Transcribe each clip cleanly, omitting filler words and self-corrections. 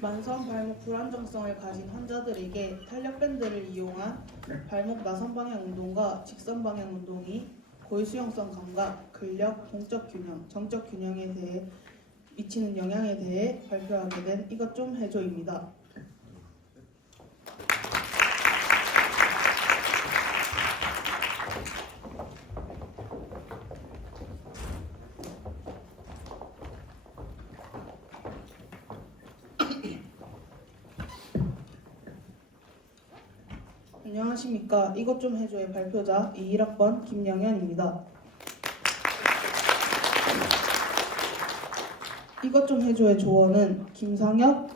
만성 발목 불안정성을 가진 환자들에게 탄력밴드를 이용한 발목 나선 방향 운동과 직선 방향 운동이 고유수용성 감각, 근력, 동적 균형, 정적 균형에 대해 미치는 영향에 대해 발표하게 된 이것 좀 해줘입니다. 안녕하십니까. 이것 좀 해줘의 발표자 21학번 김영현입니다. 이것 좀 해줘의 조언은 김상현,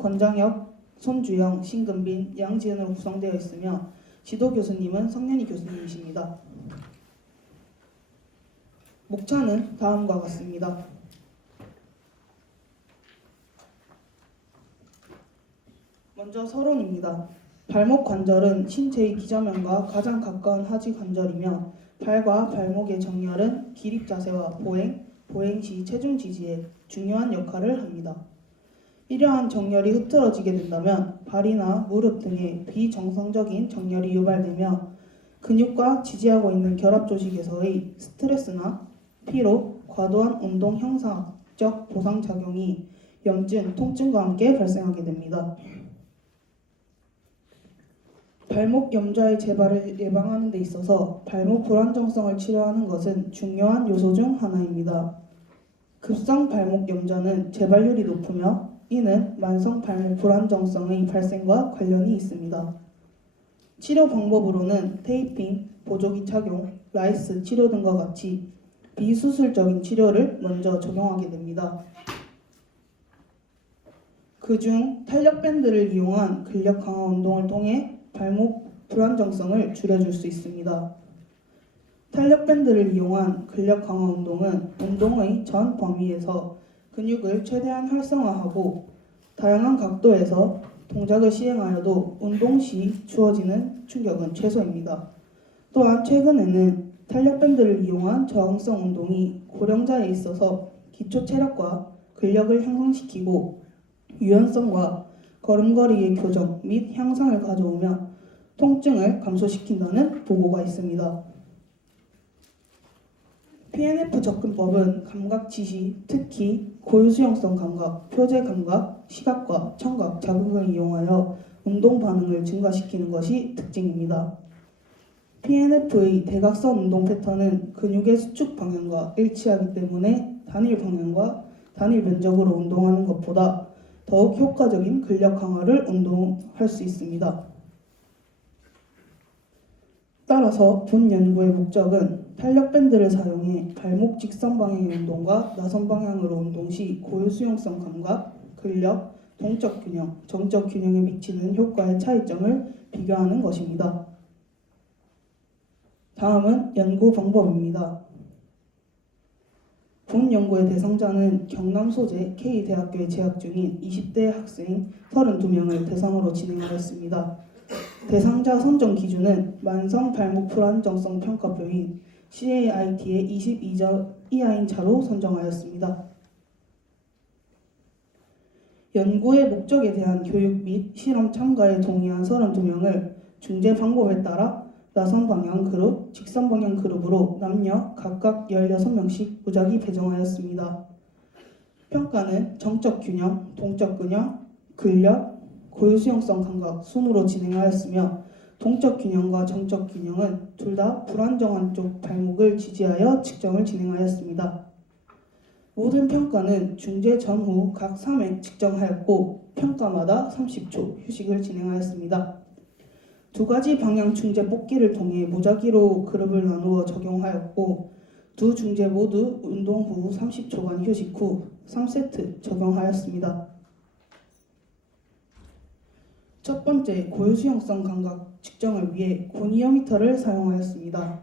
권장혁, 손주영, 신금빈, 양지은으로 구성되어 있으며 지도 교수님은 성년희 교수님이십니다. 목차는 다음과 같습니다. 먼저 서론입니다. 발목 관절은 신체의 기저면과 가장 가까운 하지 관절이며 발과 발목의 정렬은 기립 자세와 보행 시 체중 지지에 중요한 역할을 합니다. 이러한 정렬이 흐트러지게 된다면 발이나 무릎 등의 비정상적인 정렬이 유발되며 근육과 지지하고 있는 결합 조직에서의 스트레스나 피로, 과도한 운동 형상적 보상작용이 염증, 통증과 함께 발생하게 됩니다. 발목 염좌의 재발을 예방하는 데 있어서 발목 불안정성을 치료하는 것은 중요한 요소 중 하나입니다. 급성 발목 염좌는 재발률이 높으며 이는 만성 발목 불안정성의 발생과 관련이 있습니다. 치료 방법으로는 테이핑, 보조기 착용, 라이스 치료 등과 같이 비수술적인 치료를 먼저 적용하게 됩니다. 그중 탄력밴드를 이용한 근력 강화 운동을 통해 발목 불안정성을 줄여줄 수 있습니다. 탄력밴드를 이용한 근력 강화 운동은 운동의 전 범위에서 근육을 최대한 활성화하고 다양한 각도에서 동작을 시행하여도 운동 시 주어지는 충격은 최소입니다. 또한 최근에는 탄력밴드를 이용한 저항성 운동이 고령자에 있어서 기초 체력과 근력을 향상시키고 유연성과 걸음걸이의 교정 및 향상을 가져오며 통증을 감소시킨다는 보고가 있습니다. PNF 접근법은 감각 지시, 특히 고유수용성 감각, 표제 감각, 시각과 청각, 자극을 이용하여 운동 반응을 증가시키는 것이 특징입니다. PNF의 대각선 운동 패턴은 근육의 수축 방향과 일치하기 때문에 단일 방향과 단일 면적으로 운동하는 것보다 더욱 효과적인 근력 강화를 운동할 수 있습니다. 따라서 본 연구의 목적은 탄력밴드를 사용해 발목 직선 방향의 운동과 나선 방향으로 운동 시 고유수용성 감각, 근력, 동적 균형, 정적 균형에 미치는 효과의 차이점을 비교하는 것입니다. 다음은 연구 방법입니다. 본 연구의 대상자는 경남 소재 K대학교에 재학 중인 20대 학생 32명을 대상으로 진행하였습니다. 대상자 선정 기준은 만성 발목 불안정성 평가표인 CAIT의 22점 이하인 자로 선정하였습니다. 연구의 목적에 대한 교육 및 실험 참가에 동의한 32명을 중재 방법에 따라 나선 방향 그룹, 직선 방향 그룹으로 남녀 각각 16명씩 무작위 배정하였습니다. 평가는 정적 균형, 동적 균형, 근력, 고유수용성 감각 순으로 진행하였으며 동적 균형과 정적 균형은 둘 다 불안정한 쪽 발목을 지지하여 측정을 진행하였습니다. 모든 평가는 중재 전후 각 3회 측정하였고 평가마다 30초 휴식을 진행하였습니다. 두 가지 방향 중재 뽑기를 통해 무작위로 그룹을 나누어 적용하였고 두 중재 모두 운동 후 30초간 휴식 후 3세트 적용하였습니다. 첫 번째, 고유수용성 감각 측정을 위해 고니어미터를 사용하였습니다.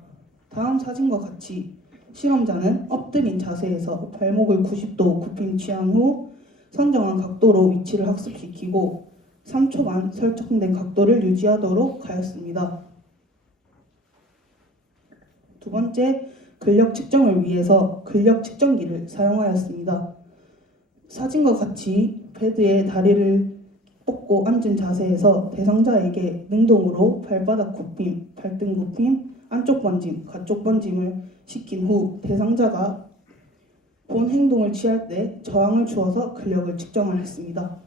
다음 사진과 같이 실험자는 엎드린 자세에서 발목을 90도 굽힌 취한 후 선정한 각도로 위치를 학습시키고 3초간 설정된 각도를 유지하도록 하였습니다. 두 번째, 근력 측정을 위해서 근력 측정기를 사용하였습니다. 사진과 같이 베드에 다리를 뻗고 앉은 자세에서 대상자에게 능동으로 발바닥 굽힘, 발등 굽힘, 안쪽 번짐, 가쪽 번짐을 시킨 후 대상자가 본 행동을 취할 때 저항을 주어서 근력을 측정을 했습니다.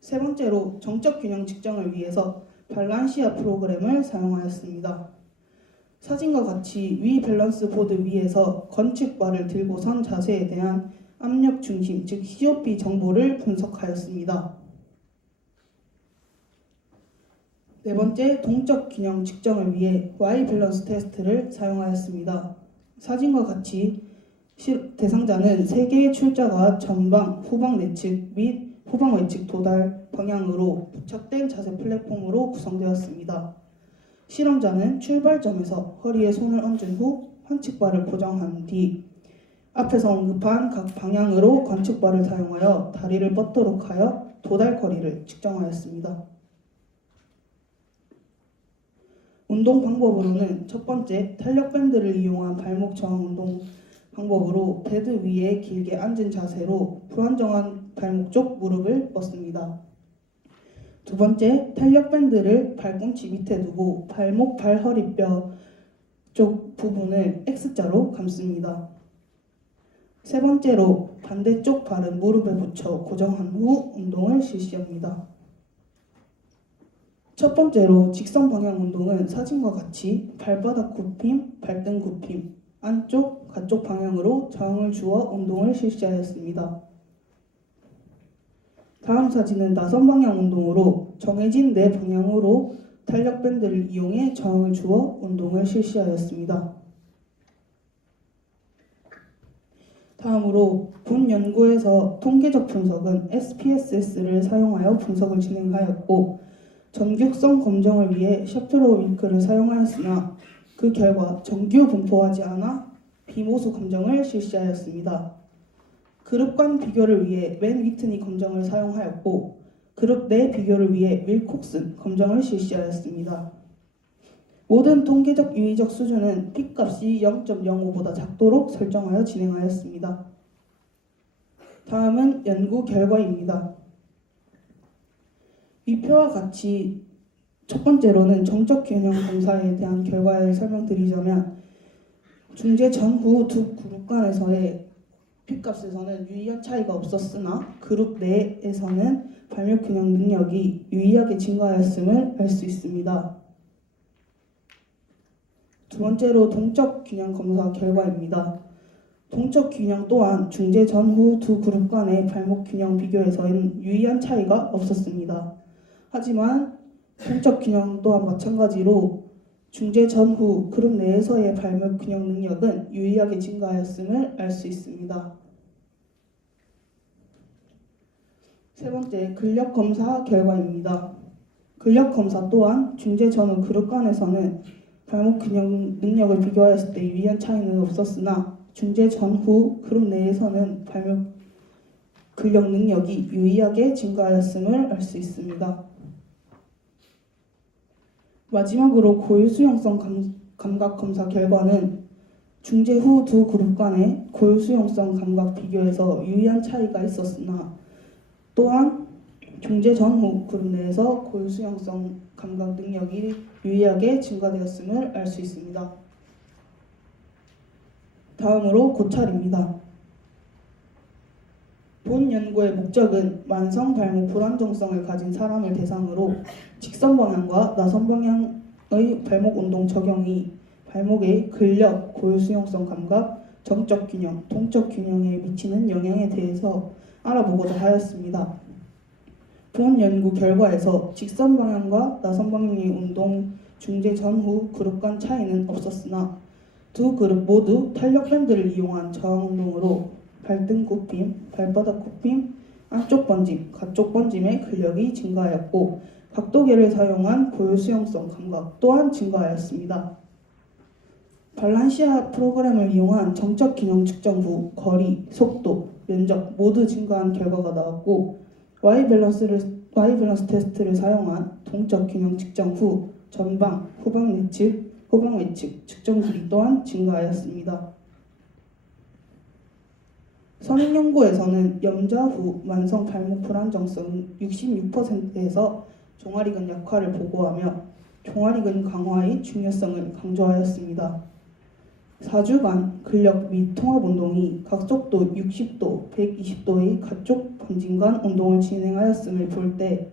세 번째로 정적 균형 측정을 위해서 발란시아 프로그램을 사용하였습니다. 사진과 같이 위 밸런스 보드 위에서 건축바를 들고 선 자세에 대한 압력 중심, 즉 COP 정보를 분석하였습니다. 네 번째, 동적 균형 측정을 위해 Y 밸런스 테스트를 사용하였습니다. 사진과 같이 대상자는 3개의 출자가 전방, 후방 내측 및 후방 외측 도달 방향으로 부착된 자세 플랫폼으로 구성되었습니다. 실험자는 출발점에서 허리에 손을 얹은 후 관측바를 고정한 뒤 앞에서 언급한 각 방향으로 관측바를 사용하여 다리를 뻗도록 하여 도달거리를 측정하였습니다. 운동 방법으로는 첫 번째, 탄력밴드를 이용한 발목 저항 운동 방법으로 베드 위에 길게 앉은 자세로 불안정한 발목 쪽 무릎을 뻗습니다. 두 번째, 탄력밴드를 발꿈치 밑에 두고 발목 발허리뼈 쪽 부분을 X자로 감습니다. 세 번째로 반대쪽 발은 무릎에 붙여 고정한 후 운동을 실시합니다. 첫 번째로 직선 방향 운동은 사진과 같이 발바닥 굽힘, 발등 굽힘, 안쪽, 가쪽 방향으로 저항을 주어 운동을 실시하였습니다. 다음 사진은 나선 방향 운동으로 정해진 네 방향으로 탄력밴드를 이용해 저항을 주어 운동을 실시하였습니다. 다음으로 본 연구에서 통계적 분석은 SPSS를 사용하여 분석을 진행하였고 전격성 검정을 위해 셔플러 윙크를 사용하였으나 그 결과 정규 분포하지 않아 비모수 검정을 실시하였습니다. 그룹 간 비교를 위해 맨 위트니 검정을 사용하였고 그룹 내 비교를 위해 윌콕슨 검정을 실시하였습니다. 모든 통계적 유의적 수준은 P값이 0.05보다 작도록 설정하여 진행하였습니다. 다음은 연구 결과입니다. 위표와 같이 첫 번째로는 정적 균형 검사에 대한 결과를 설명드리자면 중재 전후 두 그룹 간에서의 P값에서는 유의한 차이가 없었으나 그룹 내에서는 발목 균형 능력이 유의하게 증가하였음을 알 수 있습니다. 두 번째로 동적 균형 검사 결과입니다. 동적 균형 또한 중재 전후 두 그룹 간의 발목 균형 비교에서는 유의한 차이가 없었습니다. 하지만 동적 균형 또한 마찬가지로 중재 전후 그룹 내에서의 발목 균형 능력은 유의하게 증가하였음을 알 수 있습니다. 세 번째, 근력 검사 결과입니다. 근력 검사 또한 중재 전후 그룹 간에서는 발목 균형 능력을 비교하였을 때 유의한 차이는 없었으나 중재 전후 그룹 내에서는 발목 근력 능력이 유의하게 증가하였음을 알 수 있습니다. 마지막으로 고유 수용성 감각 검사 결과는 중재 후 두 그룹 간의 고유 수용성 감각 비교에서 유의한 차이가 있었으나 또한 중재 전후 그룹 내에서 고유 수용성 감각 능력이 유의하게 증가되었음을 알 수 있습니다. 다음으로 고찰입니다. 본 연구의 목적은 만성 발목 불안정성을 가진 사람을 대상으로 직선 방향과 나선 방향의 발목 운동 적용이 발목의 근력, 고유 수용성 감각, 정적 균형, 동적 균형에 미치는 영향에 대해서 알아보고자 하였습니다. 본 연구 결과에서 직선 방향과 나선 방향의 운동 중재 전후 그룹 간 차이는 없었으나 두 그룹 모두 탄력밴드를 이용한 저항 운동으로 발등 굽힘, 발바닥 굽힘, 안쪽 번짐, 가쪽 번짐의 근력이 증가하였고 각도계를 사용한 고유 수용성 감각 또한 증가하였습니다. 발란시아 프로그램을 이용한 정적 균형 측정 후 거리, 속도, 면적 모두 증가한 결과가 나왔고 Y 밸런스 테스트를 사용한 동적 균형 측정 후 전방, 후방 내측, 후방 외측 측정 길이 또한 증가하였습니다. 선행연구에서는 염자 후 만성 발목 불안정성 66%에서 종아리근 약화를 보고하며 종아리근 강화의 중요성을 강조하였습니다. 4주간 근력 및 통합 운동이 각속도 60도, 120도의 가쪽 번짐간 운동을 진행하였음을 볼 때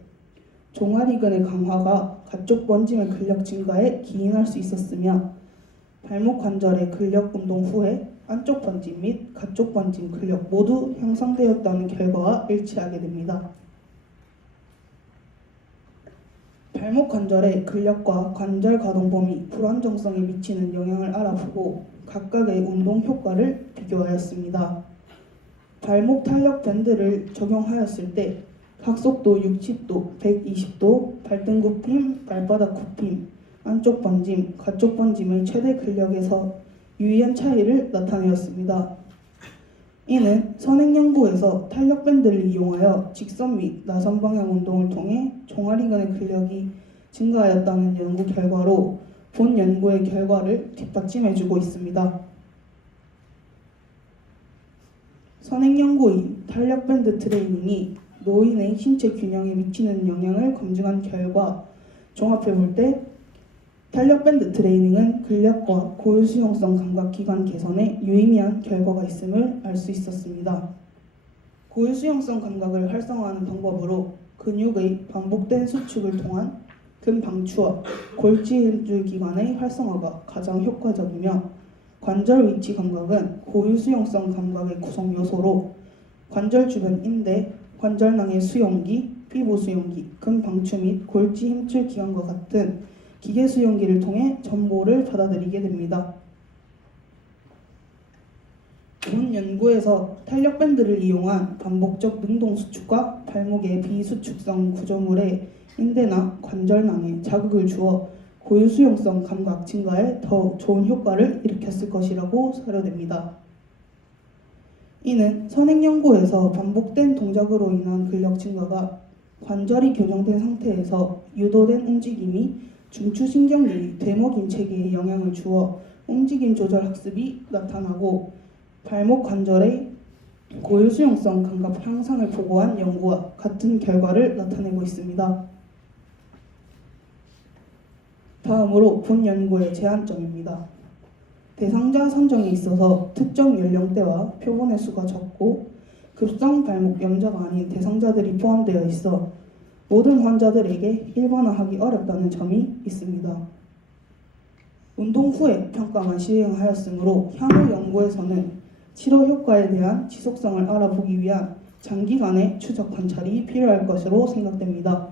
종아리근의 강화가 가쪽 번짐의 근력 증가에 기인할 수 있었으며 발목 관절의 근력 운동 후에 안쪽 번짐 및 가쪽 번짐 근력 모두 향상되었다는 결과와 일치하게 됩니다. 발목 관절의 근력과 관절 가동 범위, 불안정성에 미치는 영향을 알아보고 각각의 운동 효과를 비교하였습니다. 발목 탄력 밴드를 적용하였을 때 각속도 60도, 120도, 발등 굽힘, 발바닥 굽힘, 안쪽 번짐, 가쪽 번짐의 최대 근력에서 유의한 차이를 나타내었습니다. 이는 선행연구에서 탄력 밴드를 이용하여 직선 및 나선 방향 운동을 통해 종아리근의 근력이 증가하였다는 연구 결과로 본 연구의 결과를 뒷받침해주고 있습니다. 선행연구인 탄력 밴드 트레이닝이 노인의 신체 균형에 미치는 영향을 검증한 결과 종합해 볼 때 탄력 밴드 트레이닝은 근력과 고유 수용성 감각 기관 개선에 유의미한 결과가 있음을 알 수 있었습니다. 고유 수용성 감각을 활성화하는 방법으로 근육의 반복된 수축을 통한 근방추와 골지 힘줄 기관의 활성화가 가장 효과적이며 관절 위치 감각은 고유 수용성 감각의 구성 요소로 관절 주변 인대, 관절낭의 수용기, 피부 수용기, 근방추 및 골지 힘줄 기관과 같은 기계 수용기를 통해 정보를 받아들이게 됩니다. 본 연구에서 탄력 밴드를 이용한 반복적 능동 수축과 발목의 비수축성 구조물에 인대나 관절낭에 자극을 주어 고유 수용성 감각 증가에 더 좋은 효과를 일으켰을 것이라고 사료됩니다. 이는 선행연구에서 반복된 동작으로 인한 근력 증가가 관절이 교정된 상태에서 유도된 움직임이 중추신경계의 되먹인 체계에 영향을 주어 움직임 조절 학습이 나타나고 발목 관절의 고유 수용성 감각 향상을 보고한 연구와 같은 결과를 나타내고 있습니다. 다음으로 본 연구의 제한점입니다. 대상자 선정에 있어서 특정 연령대와 표본의 수가 적고 급성 발목 염자가 아닌 대상자들이 포함되어 있어 모든 환자들에게 일반화하기 어렵다는 점이 있습니다. 운동 후에 평가만 시행하였으므로 향후 연구에서는 치료 효과에 대한 지속성을 알아보기 위한 장기간의 추적 관찰이 필요할 것으로 생각됩니다.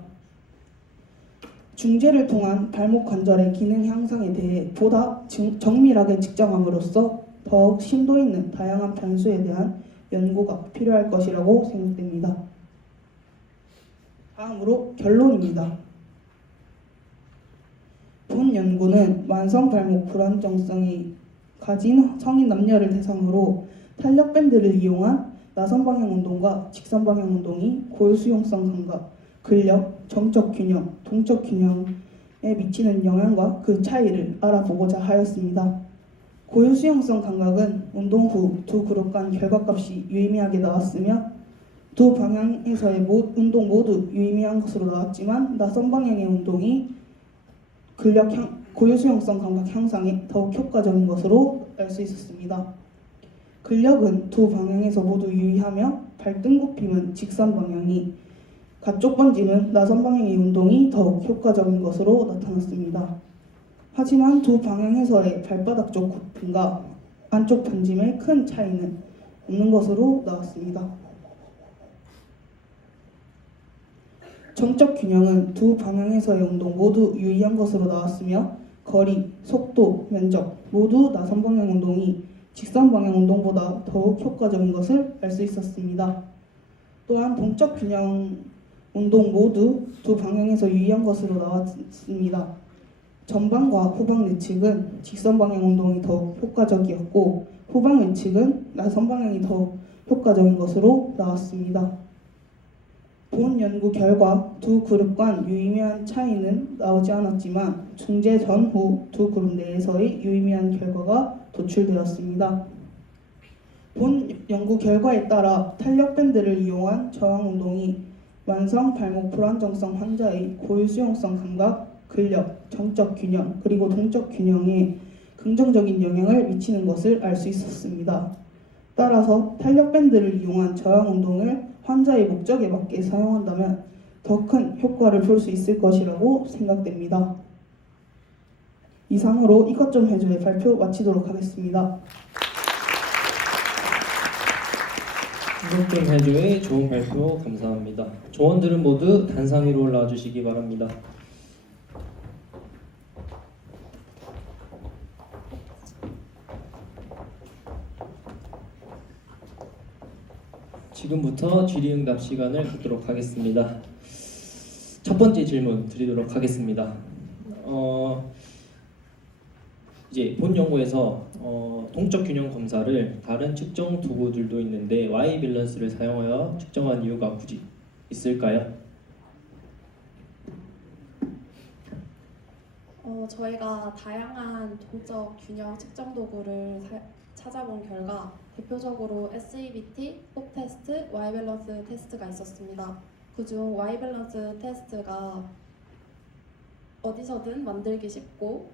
중재를 통한 발목 관절의 기능 향상에 대해 보다 정밀하게 측정함으로써 더욱 심도 있는 다양한 변수에 대한 연구가 필요할 것이라고 생각됩니다. 다음으로 결론입니다. 본 연구는 만성 발목 불안정성이 가진 성인 남녀를 대상으로 탄력 밴드를 이용한 나선 방향 운동과 직선 방향 운동이 고유 수용성 감각, 근력, 정적 균형, 동적 균형에 미치는 영향과 그 차이를 알아보고자 하였습니다. 고유 수용성 감각은 운동 후 두 그룹 간 결과값이 유의미하게 나왔으며 두 방향에서의 운동 모두 유의미한 것으로 나왔지만 나선 방향의 운동이 고유 수용성 감각 향상에 더욱 효과적인 것으로 알 수 있었습니다. 근력은 두 방향에서 모두 유의하며 발등 굽힘은 직선 방향이, 가쪽 번짐은 나선 방향의 운동이 더욱 효과적인 것으로 나타났습니다. 하지만 두 방향에서의 발바닥 쪽 굽힘과 안쪽 번짐의 큰 차이는 없는 것으로 나왔습니다. 정적 균형은 두 방향에서의 운동 모두 유의한 것으로 나왔으며 거리, 속도, 면적 모두 나선 방향 운동이 직선 방향 운동보다 더욱 효과적인 것을 알 수 있었습니다. 또한 동적 균형 운동 모두 두 방향에서 유의한 것으로 나왔습니다. 전방과 후방 예측은 직선 방향 운동이 더욱 효과적이었고 후방 예측은 나선 방향이 더욱 효과적인 것으로 나왔습니다. 본 연구 결과 두 그룹 간 유의미한 차이는 나오지 않았지만 중재 전후 두 그룹 내에서의 유의미한 결과가 도출되었습니다. 본 연구 결과에 따라 탄력 밴드를 이용한 저항 운동이 만성 발목 불안정성 환자의 고유 수용성 감각, 근력, 정적 균형, 그리고 동적 균형에 긍정적인 영향을 미치는 것을 알 수 있었습니다. 따라서 탄력 밴드를 이용한 저항 운동을 환자의 목적에 맞게 사용한다면 더 큰 효과를 볼 수 있을 것이라고 생각됩니다. 이상으로 이것 좀 해줘의 발표 마치도록 하겠습니다. 이것 좀 해줘의 좋은 발표 감사합니다. 조원들은 모두 단상 위로 올라와 주시기 바랍니다. 지금부터 질의응답 시간을 갖도록 하겠습니다. 첫 번째 질문 드리도록 하겠습니다. 이제 본 연구에서 동적 균형 검사를 다른 측정 도구들도 있는데 Y 밸런스를 사용하여 측정한 이유가 굳이 있을까요? 저희가 다양한 동적 균형 측정 도구를 찾아본 결과 대표적으로 SEBT, 홉 테스트, Y 밸런스 테스트가 있었습니다. 그중 Y 밸런스 테스트가 어디서든 만들기 쉽고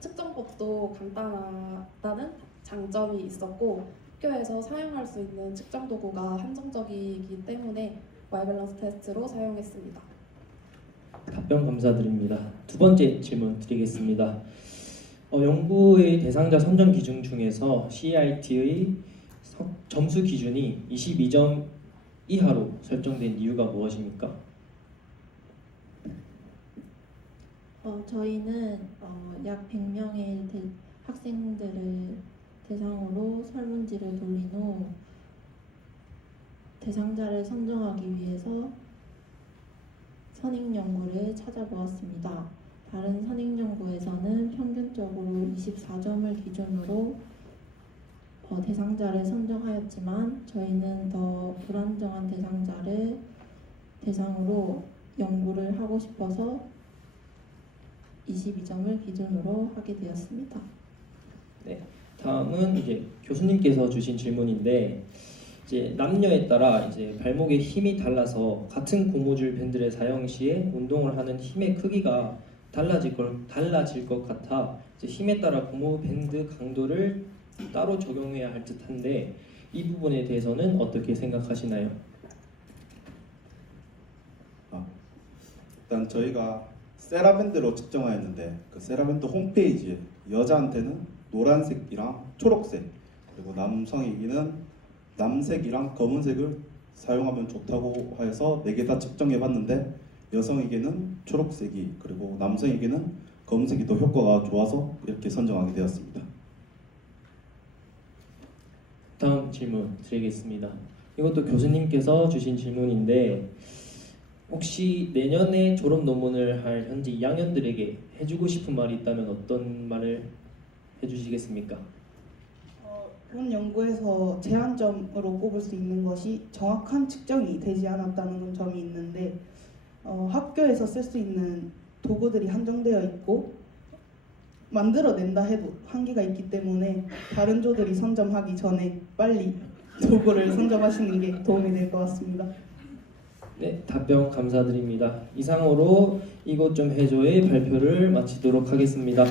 측정법도 간단하다는 장점이 있었고 학교에서 사용할 수 있는 측정 도구가 한정적이기 때문에 Y 밸런스 테스트로 사용했습니다. 답변 감사드립니다. 두 번째 질문 드리겠습니다. 연구의 대상자 선정 기준 중에서 CIT의 점수 기준이 22점 이하로 설정된 이유가 무엇입니까? 저희는 약 100명의 학생들을 대상으로 설문지를 돌린 후 대상자를 선정하기 위해서 선행 연구를 찾아보았습니다. 다른 선행 연구에서는 평균적으로 24점을 기준으로 대상자를 선정하였지만 저희는 더 불안정한 대상자를 대상으로 연구를 하고 싶어서 22점을 기준으로 하게 되었습니다. 네, 다음은 이제 교수님께서 주신 질문인데 이제 남녀에 따라 이제 발목의 힘이 달라서 같은 고무줄 밴드를 사용 시에 운동을 하는 힘의 크기가 달라질 것 같아 이제 힘에 따라 고무 밴드 강도를 따로 적용해야 할 듯한데 이 부분에 대해서는 어떻게 생각하시나요? 일단 저희가 세라밴드로 측정하였는데 그 세라밴드 홈페이지에 여자한테는 노란색이랑 초록색 그리고 남성에게는 남색이랑 검은색을 사용하면 좋다고 해서 4개 다 측정해봤는데 여성에게는 초록색이 그리고 남성에게는 검은색이 더 효과가 좋아서 이렇게 선정하게 되었습니다. 다음 질문 드리겠습니다. 이것도 교수님께서 주신 질문인데 혹시 내년에 졸업 논문을 할 현재 2학년들에게 해주고 싶은 말이 있다면 어떤 말을 해주시겠습니까? 본 연구에서 제한점으로 꼽을 수 있는 것이 정확한 측정이 되지 않았다는 점이 있는데 학교에서 쓸 수 있는 도구들이 한정되어 있고 만들어낸다 해도 한계가 있기 때문에 다른 조들이 선점하기 전에 빨리 도구를 선점하시는 게 도움이 될 것 같습니다. 네, 답변 감사드립니다. 이상으로 이것 좀 해줘의 발표를 마치도록 하겠습니다.